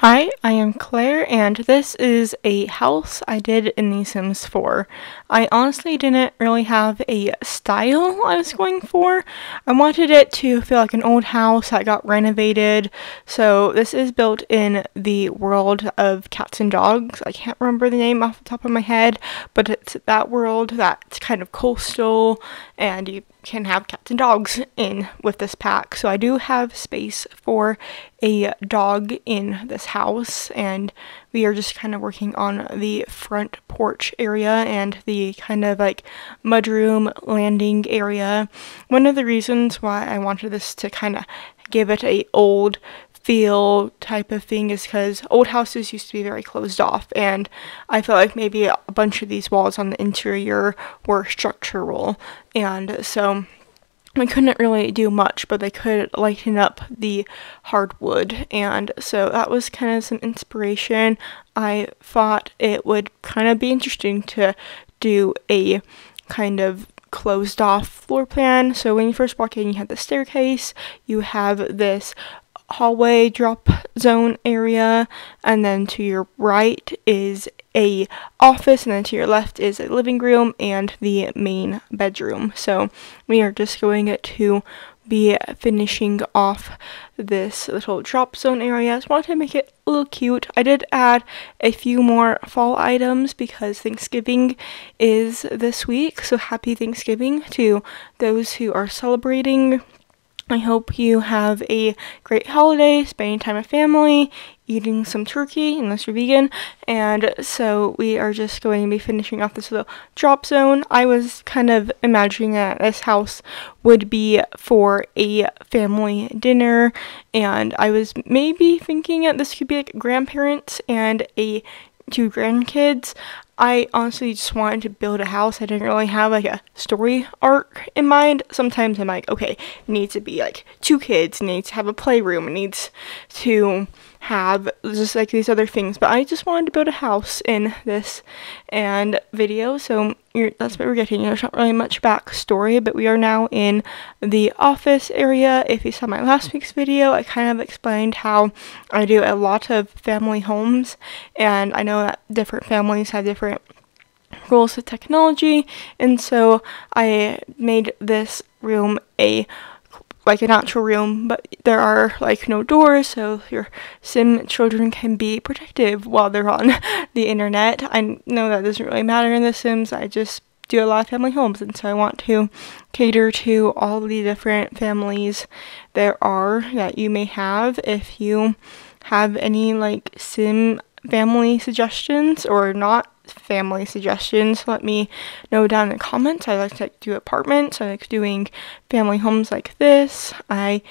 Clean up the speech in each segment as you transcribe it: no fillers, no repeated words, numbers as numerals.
Hi, I am Claire, and this is a house I did in The Sims 4. I honestly didn't really have a style I was going for. I wanted it to feel like an old house that got renovated, so this is built in the world of cats and dogs. I can't remember the name off the top of my head, but it's that world that's kind of coastal, and you can have cats and dogs in with this pack. So I do have space for a dog in this house, and we are just kind of working on the front porch area and the kind of like mudroom landing area. One of the reasons why I wanted this to kind of give it a old feel type of thing is because old houses used to be very closed off, and I felt like maybe a bunch of these walls on the interior were structural, and so I couldn't really do much, but they could lighten up the hardwood, and so that was kind of some inspiration. I thought it would kind of be interesting to do a kind of closed off floor plan. So when you first walk in, you have the staircase, you have this hallway drop zone area, and then to your right is a office, and then to your left is a living room and the main bedroom. So we are just going to be finishing off this little drop zone area. I just wanted to make it a little cute. I did add a few more fall items because Thanksgiving is this week, so happy Thanksgiving to those who are celebrating. I hope you have a great holiday, spending time with family, eating some turkey, unless you're vegan. And so we are just going to be finishing off this little drop zone. I was kind of imagining that this house would be for a family dinner, and I was maybe thinking that this could be like grandparents and two grandkids. I honestly just wanted to build a house. I didn't really have like a story arc in mind. Sometimes I'm like, okay, it needs to be like two kids, it needs to have a playroom, it needs to have just like these other things, but I just wanted to build a house in this and video, so that's what we're getting. There's not really much backstory, but we are now in the office area. If you saw my last week's video, I kind of explained how I do a lot of family homes, and I know that different families have different rules of technology, and so I made this room like an actual room, but there are like no doors, so your sim children can be protective while they're on the internet. I know that doesn't really matter in The Sims. I just do a lot of family homes, and so I want to cater to all the different families there are that you may have. If you have any like sim family suggestions or not family suggestions, let me know down in the comments. I like to do apartments. I like doing family homes like this. I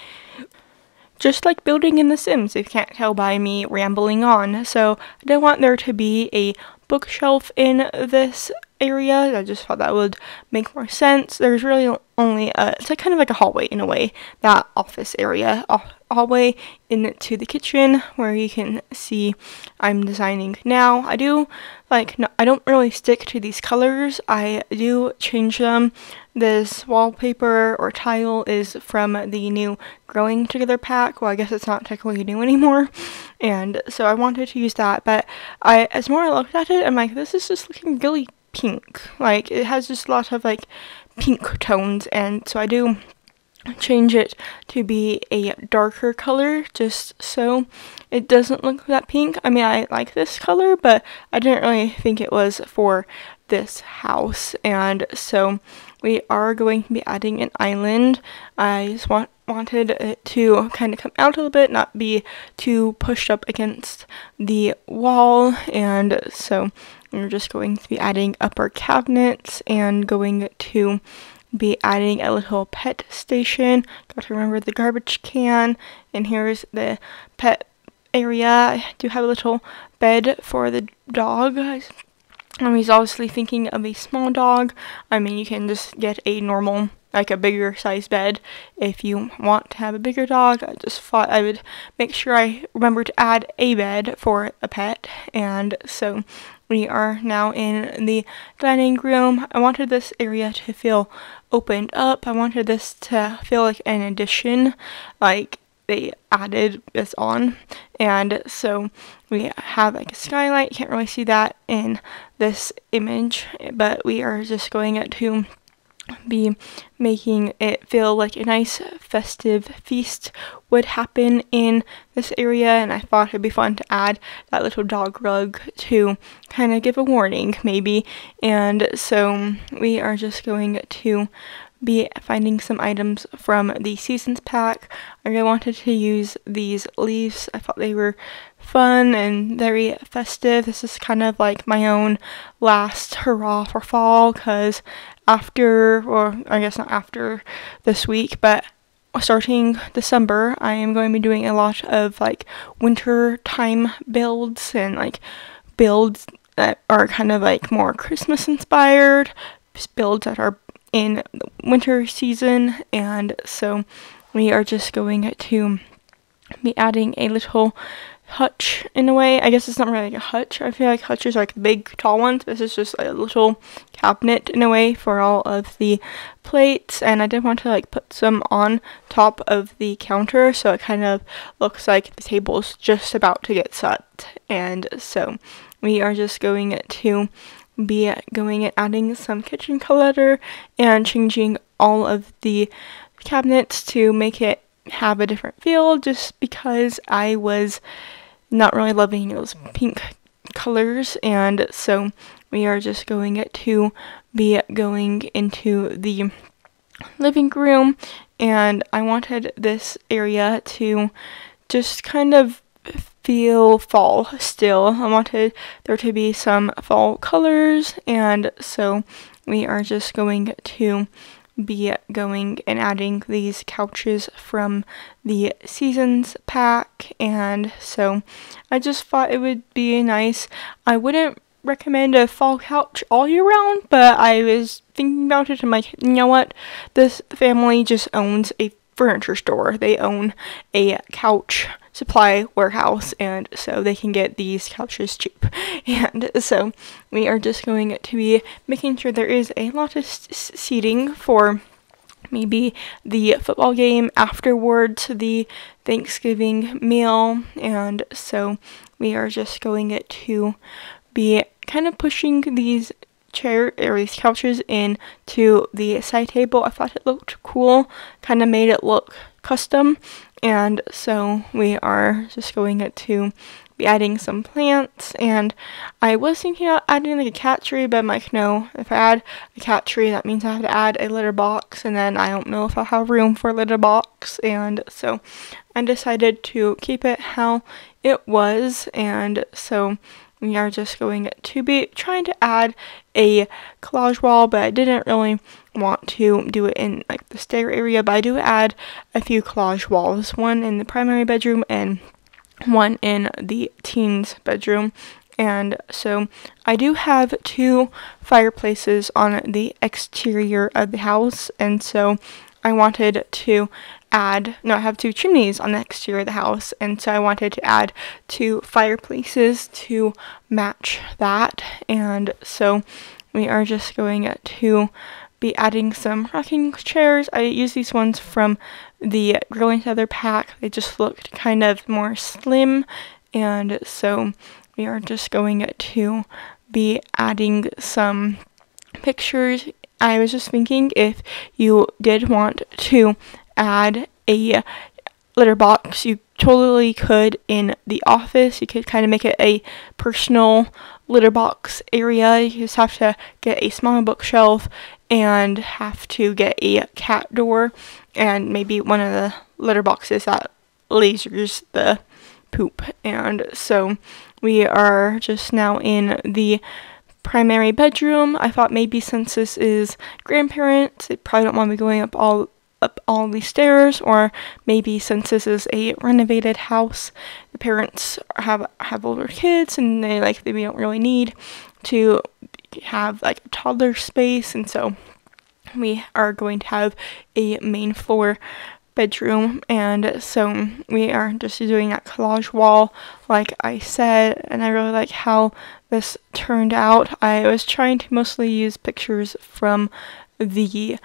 just like building in The Sims, if you can't tell by me rambling on. So I didn't want there to be a bookshelf in this area. I just thought that would make more sense. There's really only it's like kind of like a hallway in a way, that office area, hallway into the kitchen where you can see I'm designing now. I do I don't really stick to these colors. I do change them. This wallpaper or tile is from the new Growing Together pack. Well, I guess it's not technically new anymore, and so I wanted to use that, but as more I looked at it, I'm like, this is just looking really pink. Like, it has just a lot of like pink tones, and so I do change it to be a darker color just so it doesn't look that pink. I mean, I like this color, but I didn't really think it was for this house, and so we are going to be adding an island. I just wanted it to kind of come out a little bit, not be too pushed up against the wall, and so we're just going to be adding upper cabinets and going to be adding a little pet station. Got to remember the garbage can, and here's the pet area. I do have a little bed for the dog. He's obviously thinking of a small dog. I mean, you can just get a normal, like a bigger size bed if you want to have a bigger dog. I just thought I would make sure I remember to add a bed for a pet, and so we are now in the dining room. I wanted this area to feel opened up. I wanted this to feel like an addition, like they added this on. And so we have like a skylight. You can't really see that in this image, but we are just going to be making it feel like a nice festive feast would happen in this area. And I thought it'd be fun to add that little dog rug to kind of give a warning maybe. And so we are just going to be finding some items from the seasons pack. I really wanted to use these leaves. I thought they were fun and very festive. This is kind of like my own last hurrah for fall, because after, or I guess not after this week, but starting December, I am going to be doing a lot of like winter time builds, and like builds that are kind of like more Christmas inspired, builds that are in the winter season. And so we are just going to be adding a little hutch in a way. I guess it's not really like a hutch. I feel like hutches are like the big tall ones. This is just a little cabinet in a way for all of the plates, and I did want to like put some on top of the counter so it kind of looks like the table's just about to get set. And so we are just going to be going and adding some kitchen clutter and changing all of the cabinets to make it have a different feel, just because I was not really loving those pink colors. And so we are just going to be going into the living room, and I wanted this area to just kind of feel fall still. I wanted there to be some fall colors, and so we are just going to be going and adding these couches from the seasons pack. And so I just thought it would be nice. I wouldn't recommend a fall couch all year round, but I was thinking about it and I'm like, you know what, this family just owns a furniture store. They own a couch supply warehouse, and so they can get these couches cheap. And so we are just going to be making sure there is a lot of seating for maybe the football game afterwards, the Thanksgiving meal. And so we are just going to be kind of pushing these these couches into the side table. I thought it looked cool, kind of made it look custom. And so we are just going to be adding some plants, and I was thinking about adding like a cat tree, but I'm like, no, if I add a cat tree, that means I have to add a litter box, and then I don't know if I'll have room for a litter box. And so I decided to keep it how it was. And so we are just going to be trying to add a collage wall, but I didn't really want to do it in like the stair area, but I do add a few collage walls, one in the primary bedroom and one in the teens bedroom. And so I do have 2 fireplaces on the exterior of the house, and so I wanted to I have 2 chimneys on the exterior of the house, and so I wanted to add 2 fireplaces to match that. And so we are just going to be adding some rocking chairs. I use these ones from the Grilling Together pack. They just looked kind of more slim, and so we are just going to be adding some pictures. I was just thinking, if you did want to add a litter box, you totally could in the office. You could kind of make it a personal litter box area. You just have to get a smaller bookshelf and have to get a cat door and maybe one of the litter boxes that lasers the poop. And so we are just now in the primary bedroom. I thought maybe since this is grandparents, they probably don't want to be going up all these stairs, or maybe since this is a renovated house, the parents have older kids and they don't really need to have like a toddler space. And so we are going to have a main floor bedroom, and so we are just doing that collage wall like I said, and I really like how this turned out. I was trying to mostly use pictures from the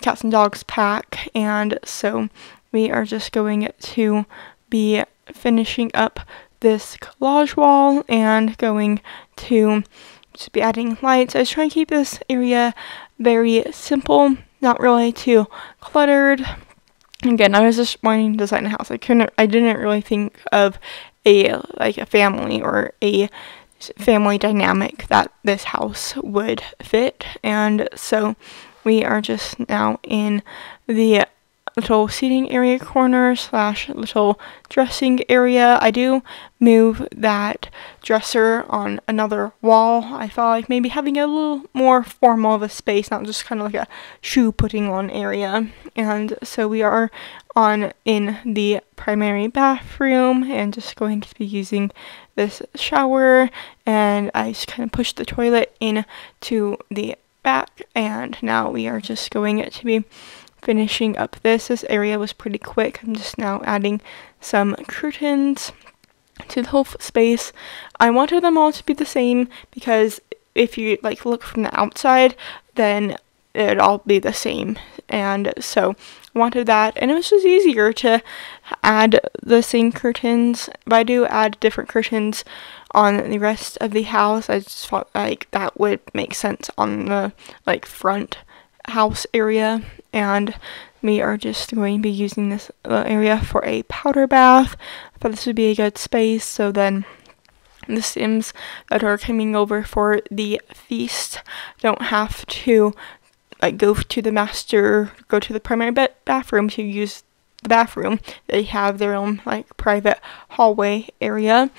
Cats and Dogs pack, and so we are just going to be finishing up this collage wall and going to just be adding lights. I was trying to keep this area very simple, not really too cluttered. Again, I was just wanting to design a house. I didn't really think of a family or a family dynamic that this house would fit. And so we are just now in the little seating area corner slash little dressing area. I do move that dresser on another wall. I felt like maybe having a little more formal of a space, not just kind of like a shoe putting on area. And so we are in the primary bathroom and just going to be using this shower, and I just kind of pushed the toilet in to the back, and now we are just going to be finishing up this area was pretty quick. I'm just now adding some curtains to the whole space. I wanted them all to be the same because if you look from the outside, then it'd all be the same, and so I wanted that, and it was just easier to add the same curtains. But I do add different curtains on the rest of the house. I just felt like that would make sense on the front house area, and we are just going to be using this area for a powder bath. I thought this would be a good space, so then the Sims that are coming over for the feast don't have to go to the primary bathroom to use the bathroom. They have their own private hallway area.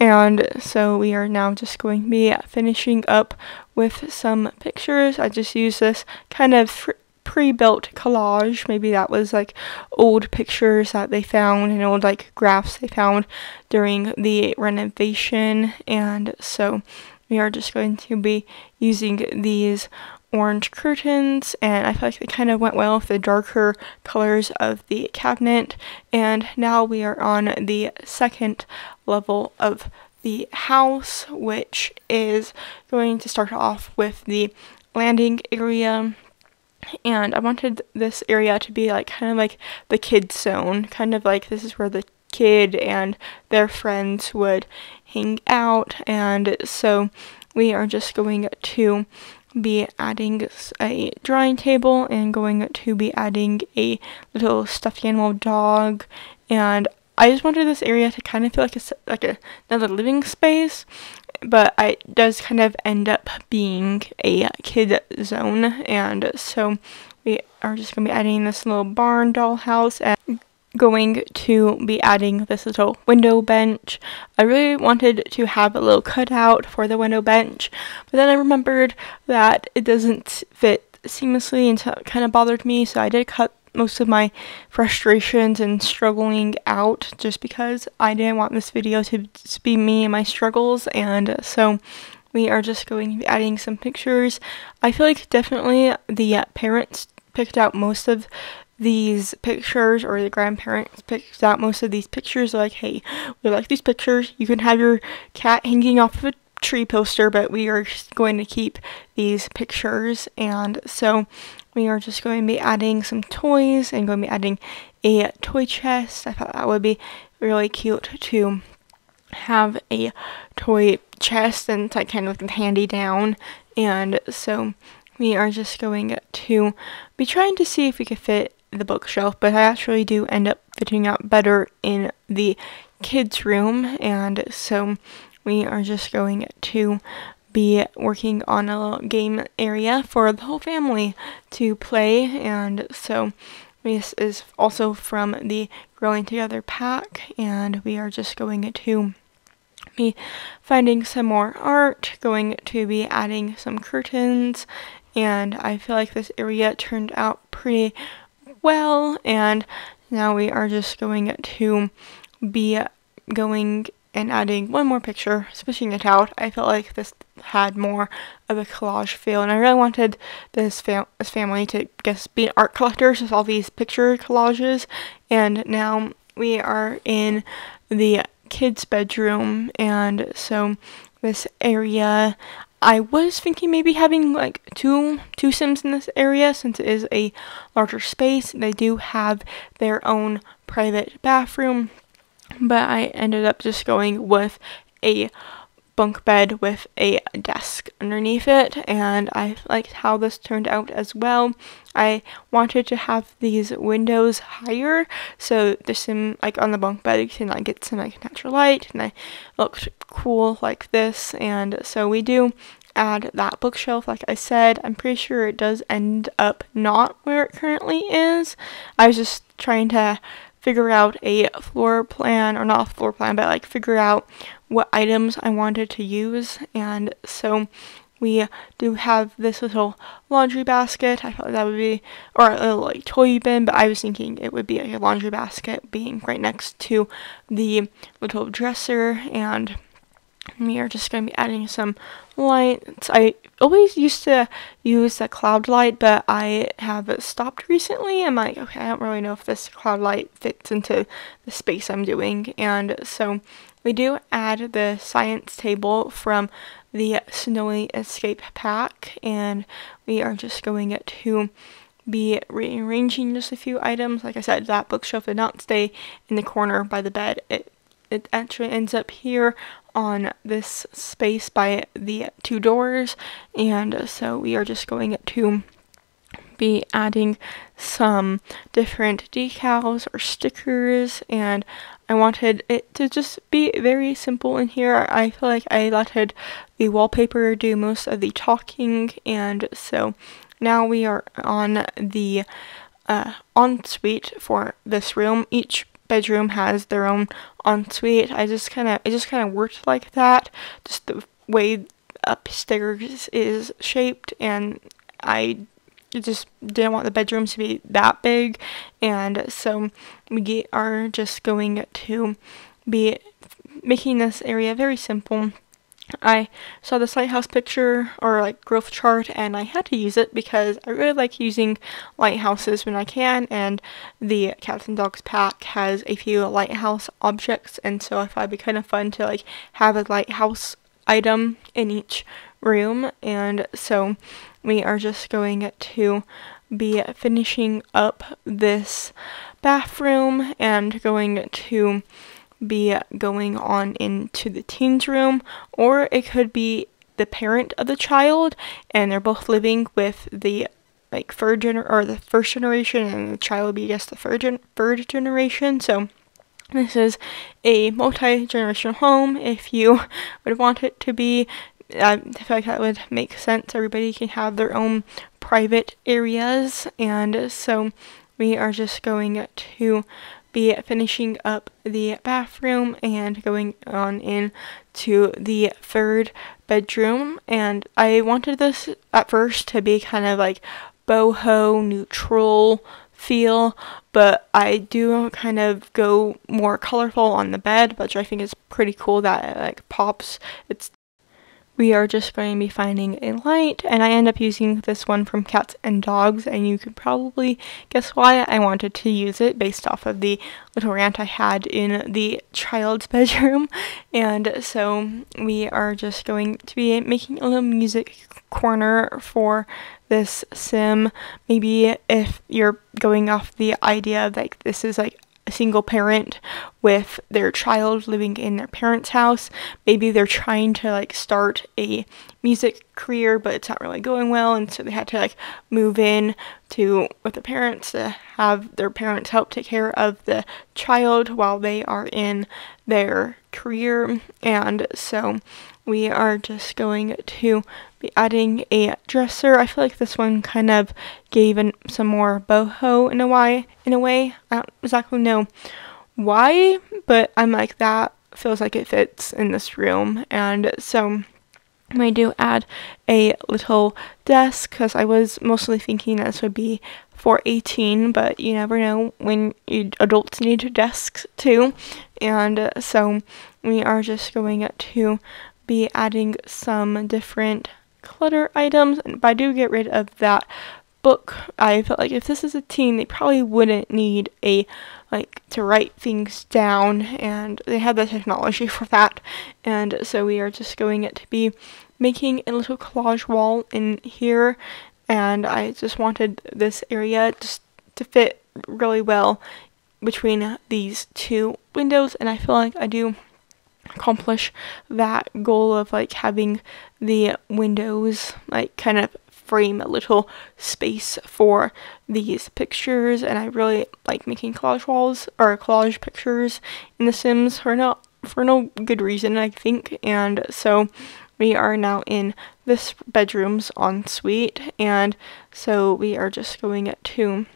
And so we are now just going to be finishing up with some pictures. I just used this kind of pre-built collage. Maybe that was old pictures that they found and old graphs they found during the renovation. And so we are just going to be using these orange curtains, and I feel like they kind of went well with the darker colors of the cabinet. And now we are on the second level of the house, which is going to start off with the landing area. And I wanted this area to be kind of the kids zone, kind of this is where the kid and their friends would hang out. And so we are just going to be adding a drawing table and going to be adding a little stuffed animal dog. And I just wanted this area to kind of feel another living space, but it does kind of end up being a kid zone. And so we are just going to be adding this little barn dollhouse and going to be adding this little window bench. I really wanted to have a little cutout for the window bench, but then I remembered that it doesn't fit seamlessly, and so it kind of bothered me, so I did cut most of my frustrations and struggling out just because I didn't want this video to just be me and my struggles. And so we are just going to be adding some pictures. I feel like definitely the parents picked out most of these pictures, or the grandparents picked out most of these pictures. They're like, hey, we like these pictures. You can have your cat hanging off of a tree poster, but we are just going to keep these pictures. And so we are just going to be adding some toys and going to be adding a toy chest. I thought that would be really cute to have a toy chest, and it's kind of handy down. And so we are just going to be trying to see if we could fit the bookshelf, but I actually do end up fitting out better in the kids' room. And so we are just going to be working on a little game area for the whole family to play. And so this is also from the Growing Together pack, and we are just going to be finding some more art, going to be adding some curtains, and I feel like this area turned out pretty well. And now we are just going to be going and adding one more picture, switching it out. I felt like this had more of a collage feel, and I really wanted this family to be art collectors with all these picture collages. And now we are in the kids' bedroom, and so this area I was thinking maybe having like two Sims in this area since it is a larger space. They do have their own private bathroom, but I ended up just going with a bunk bed with a desk underneath it, and I liked how this turned out as well. I wanted to have these windows higher so the sim like on the bunk bed you can like get some like natural light, and I looked cool like this. And so we do add that bookshelf. Like I said, I'm pretty sure it does end up not where it currently is. I was just trying to figure out a floor plan, or not a floor plan, but like figure out what items I wanted to use. And so we do have this little laundry basket. I thought that would be, or a little like toy bin, but I was thinking it would be a laundry basket being right next to the little dresser. And we are just going to be adding some lights. I always used to use the cloud light, but I have stopped recently. I'm like, okay, I don't really know if this cloud light fits into the space I'm doing. And so we do add the science table from the Snowy Escape pack, and we are just going to be rearranging just a few items. Like I said, that bookshelf did not stay in the corner by the bed. It actually ends up here on this space by the two doors, and so we are just going to be adding some different decals or stickers, and I wanted it to just be very simple in here. I feel like I let the wallpaper do most of the talking, and so now we are on the ensuite for this room. Each bedroom has their own ensuite. It just kind of worked like that, just the way upstairs is shaped, and I just didn't want the bedrooms to be that big, and so we are just going to be making this area very simple. I saw this lighthouse picture or like growth chart, and I had to use it because I really like using lighthouses when I can, and the Cats and Dogs pack has a few lighthouse objects, and so I thought it'd be kind of fun to like have a lighthouse item in each room. And so we are just going to be finishing up this bathroom and going to be going on into the teens room, or it could be the parent of the child and they're both living with the like the first generation, and the child would be, I guess, the third generation. So this is a multi-generational home if you would want it to be. I feel like that would make sense. Everybody can have their own private areas, and so we are just going to be finishing up the bathroom and going on in to the third bedroom. And I wanted this at first to be kind of like boho neutral feel, but I do kind of go more colorful on the bed, which I think is pretty cool that it like pops. We are just going to be finding a light, and I end up using this one from Cats and Dogs, and you could probably guess why I wanted to use it based off of the little rant I had in the child's bedroom. And so we are just going to be making a little music corner for this sim. Maybe if you're going off the idea of like this is like a single parent with their child living in their parents' house. Maybe they're trying to like start a music career, but it's not really going well, and so they had to like move in to with the parents to have their parents help take care of the child while they are in their career. And so we are just going to be adding a dresser. I feel like this one kind of gave some more boho in a way. I don't exactly know why, but I'm like, that feels like it fits in this room. And so I do add a little desk because I was mostly thinking this would be for 18, but you never know when adults need desks too. And so we are just going to be adding some different clutter items, but I do get rid of that book. I felt like if this is a teen, they probably wouldn't need to write things down, and they have the technology for that. And so we are just going to be making a little collage wall in here, and I just wanted this area just to fit really well between these two windows, and I feel like I do accomplish that goal of like having the windows like kind of frame a little space for these pictures. And I really like making collage walls or collage pictures in The Sims for no good reason, I think. And so we are now in this bedroom's ensuite, and so we are just going to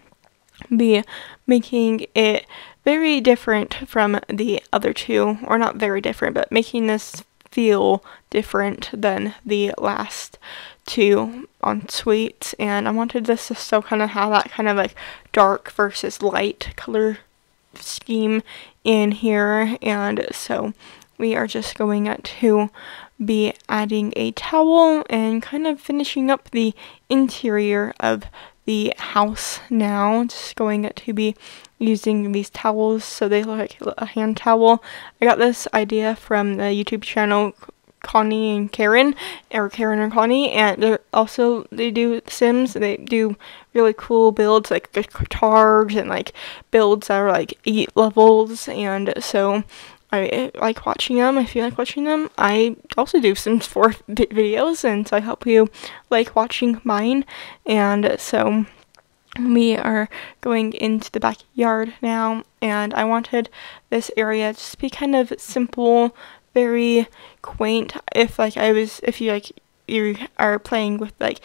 be making it very different from the other two, or not very different, but making this feel different than the last two en suites. And I wanted this to still kind of have that kind of like dark versus light color scheme in here. And so we are just going to be adding a towel and kind of finishing up the interior of the house now. Just going to be using these towels so they look like a hand towel. I got this idea from the YouTube channel Connie and Karen, or Karen and Connie, and they do Sims. They do really cool builds like guitars and like builds that are like 8 levels, and so I like watching them. If you like watching them, I also do Sims 4 videos, and so I hope you like watching mine. And so we are going into the backyard now, and I wanted this area just to be kind of simple, very quaint. If you are playing with like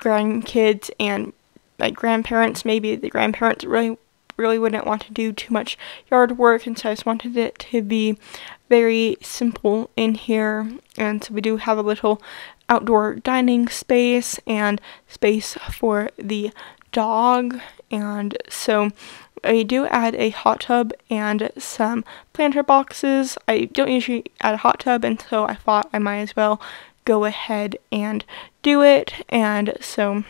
grandkids and like grandparents, maybe the grandparents really wouldn't want to do too much yard work, and so I just wanted it to be very simple in here. And so we do have a little outdoor dining space and space for the dog, and so I do add a hot tub and some planter boxes. I don't usually add a hot tub, and so I thought I might as well go ahead and do it. And so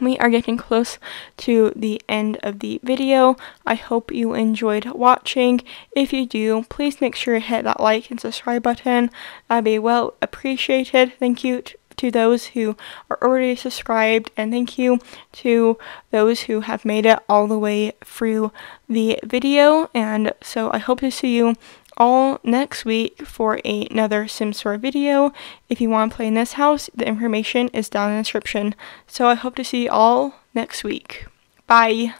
we are getting close to the end of the video. I hope you enjoyed watching. If you do, please make sure to hit that like and subscribe button. That'd be well appreciated. Thank you to those who are already subscribed, and thank you to those who have made it all the way through the video. And so I hope to see you all next week for another Sims 4 video. If you want to play in this house, the information is down in the description. So I hope to see you all next week. Bye!